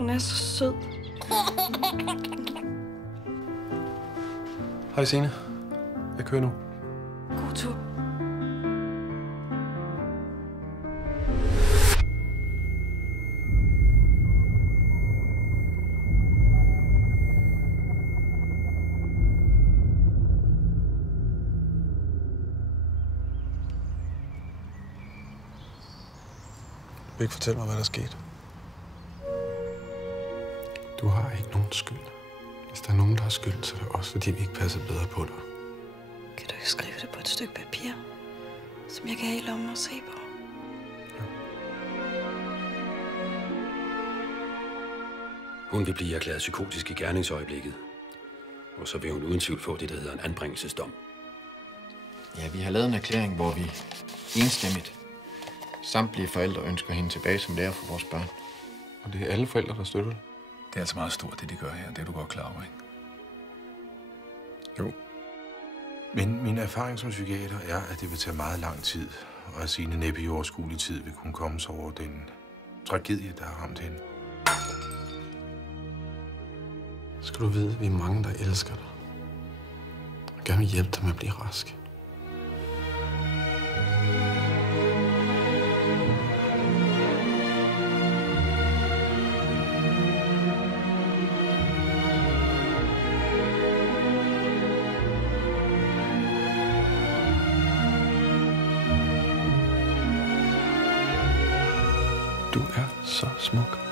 Hun er så sød. Hej Signe. Jeg kører nu. God tur. Du vil ikke fortælle mig, hvad der er sket. Du har ikke nogen skyld. Hvis der er nogen, der har skyld, så er det også, fordi vi ikke passer bedre på dig. Kan du ikke skrive det på et stykke papir, som jeg kan have i lommen og se på? Ja. Hun vil blive erklæret psykotisk i gerningsøjeblikket. Og så vil hun uden tvivl få det, der hedder en anbringelsesdom. Ja, vi har lavet en erklæring, hvor vi enstemmigt samtlige forældre ønsker hende tilbage som lærer for vores børn. Og det er alle forældre, der støtter det. Det er altså meget stort, det de gør her. Det er du godt klar over, ikke? Jo. Men min erfaring som psykiater er, at det vil tage meget lang tid, og at Signe næppe i overskuelig tid vil kunne komme sig over den tragedie, der har ramt hende. Skal du vide, at vi er mange, der elsker dig. Og gerne vil hjælpe dig med at blive rask. Du er så smuk.